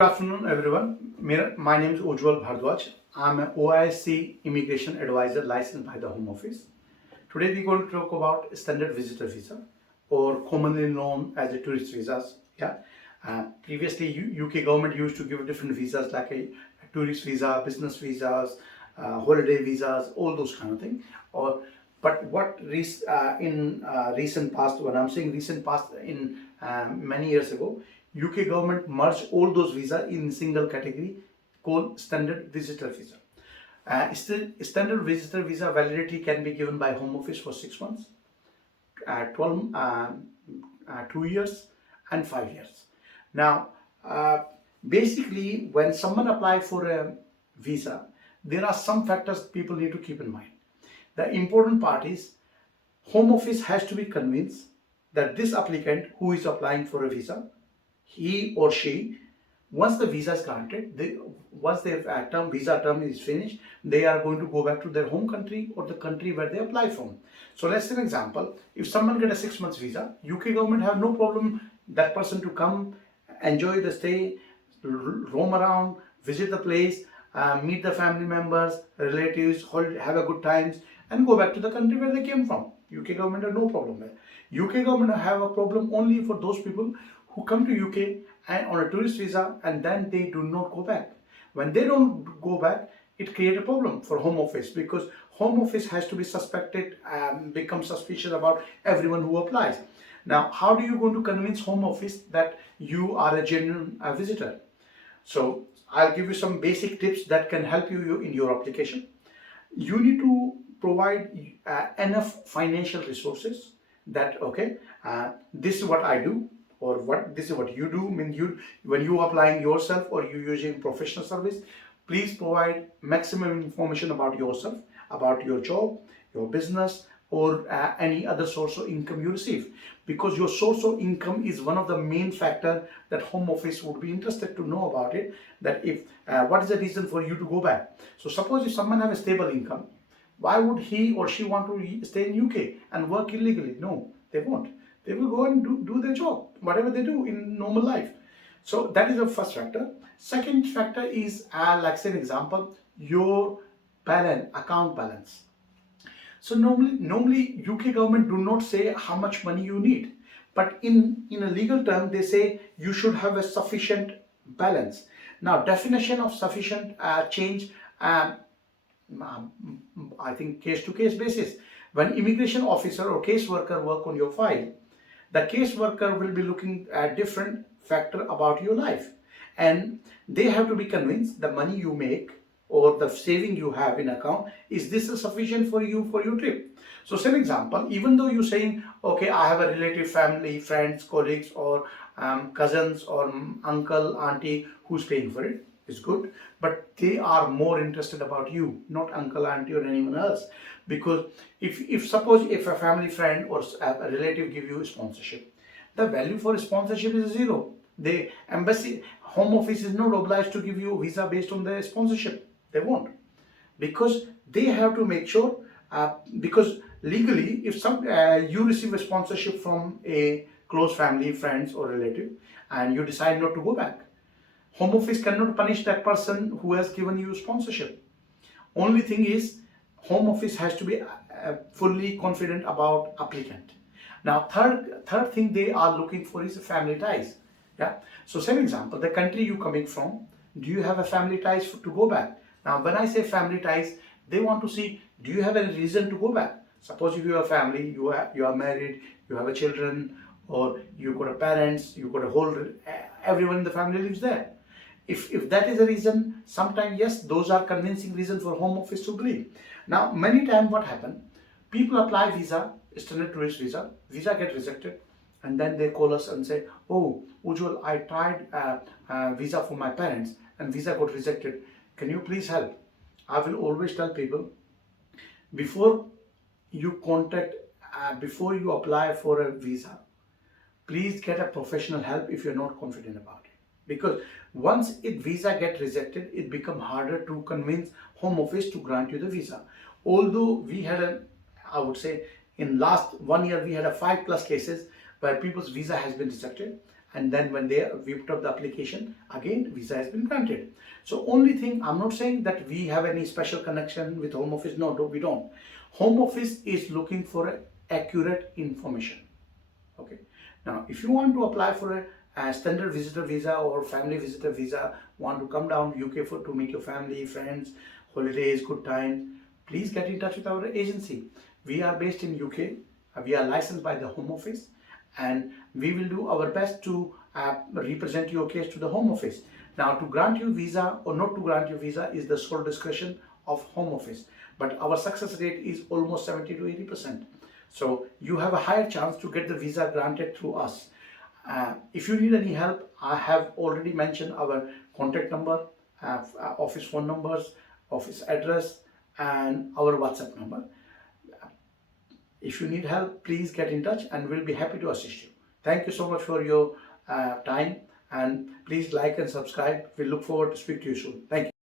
Good afternoon, everyone. My name is Ujjwal Bhardwaj. I'm an OIC Immigration Advisor licensed by the Home Office. Today, we're going to talk about standard visitor visa, or commonly known as the tourist visas. Yeah. Previously, UK government used to give different visas like a tourist visa, business visas, holiday visas, all those kind of thing. Or, but in recent past, when I'm saying recent past, in many years ago, UK government merged all those visa in single category called standard visitor visa. Standard visitor visa validity can be given by Home Office for 6 months, 12, 2 years, and 5 years. Now, uh, basically, when someone apply for a visa, there are some factors people need to keep in mind. The important part is Home Office has to be convinced that this applicant who is applying for a visa, he or she, once the visa is granted, once their visa term is finished, they are going to go back to their home country or the country where they apply from. So let's say an example: if someone get a 6 months visa, UK government have no problem that person to come, enjoy the stay, roam around, visit the place, meet the family members, relatives, have a good times, and go back to the country where they came from. UK government have no problem there. UK government have a problem only for those people who come to UK and on a tourist visa and then they do not go back. When they don't go back, it creates a problem for Home Office, because Home Office has to be suspected and become suspicious about everyone who applies. Now, how do you going to convince Home Office that you are a genuine visitor? So I'll give you some basic tips that can help you in your application. You need to provide enough financial resources that this is what I do, or what this is what you do. I mean, you, when you applying yourself or you using professional service, please provide maximum information about yourself, about your job, your business, or any other source of income you receive, because your source of income is one of the main factor that Home Office would be interested to know about it. That if what is the reason for you to go back? So suppose if someone have a stable income, why would he or she want to stay in UK and work illegally? No, they won't. They will go and do their job, whatever they do in normal life. So that is the first factor. Second factor is, like say an example, your account balance. So normally UK government do not say how much money you need, but in a legal term they say you should have a sufficient balance. Now, definition of sufficient change, um, I think, case to case basis. When immigration officer or caseworker work on your file, the caseworker will be looking at different factor about your life, and they have to be convinced the money you make or the saving you have in account, is this sufficient for you for your trip. So say an example, even though you're saying, okay, I have a relative, family, friends, colleagues, or cousins, or uncle, auntie who's paying for it, is good, but they are more interested about you, not uncle, auntie, or anyone else. Because if suppose if a family friend or a relative give you sponsorship, the value for sponsorship is zero. The embassy, Home Office is not obliged to give you visa based on the sponsorship. They won't, because they have to make sure, because legally, if you receive a sponsorship from a close family, friends, or relative, and you decide not to go back, Home Office cannot punish that person who has given you sponsorship. Only thing is, Home Office has to be fully confident about applicant. Now, third thing they are looking for is family ties. Yeah. So, same example, the country you coming from, do you have a family ties to go back? Now, when I say family ties, they want to see, do you have a reason to go back? Suppose if you have a family, you are married, you have a children, or you got a parents, you got a whole, everyone in the family lives there. If that is a reason, sometimes yes, those are convincing reason for Home Office to believe. Now, many times what happen, people apply visa, standard tourist visa get rejected, and then they call us and say, oh, Ujjwal, I tried visa for my parents and visa got rejected. Can you please help? I will always tell people, before you contact, before you apply for a visa, please get a professional help if you're not confident about it. Because once it visa get rejected, it become harder to convince Home Office to grant you the visa. Although we had I would say, in last 1 year we had a 5+ cases where people's visa has been rejected, and then when we put up the application, again visa has been granted. So only thing, I'm not saying that we have any special connection with Home Office. No, we don't. Home Office is looking for accurate information. Okay. Now, if you want to apply for a standard visitor visa or family visitor visa, want to come down UK for to meet your family, friends, holidays, good time, please get in touch with our agency. We are based in UK. We are licensed by the Home Office, and we will do our best to represent your case to the Home Office. Now, to grant you visa or not to grant you visa is the sole discretion of Home Office, but our success rate is almost 70 to 80%. So you have a higher chance to get the visa granted through us. If you need any help, I have already mentioned our contact number, office phone numbers, office address, and our WhatsApp number. If you need help, please get in touch and we'll be happy to assist you. Thank you so much for your time, and please like and subscribe. We look forward to speak to you soon. Thank you.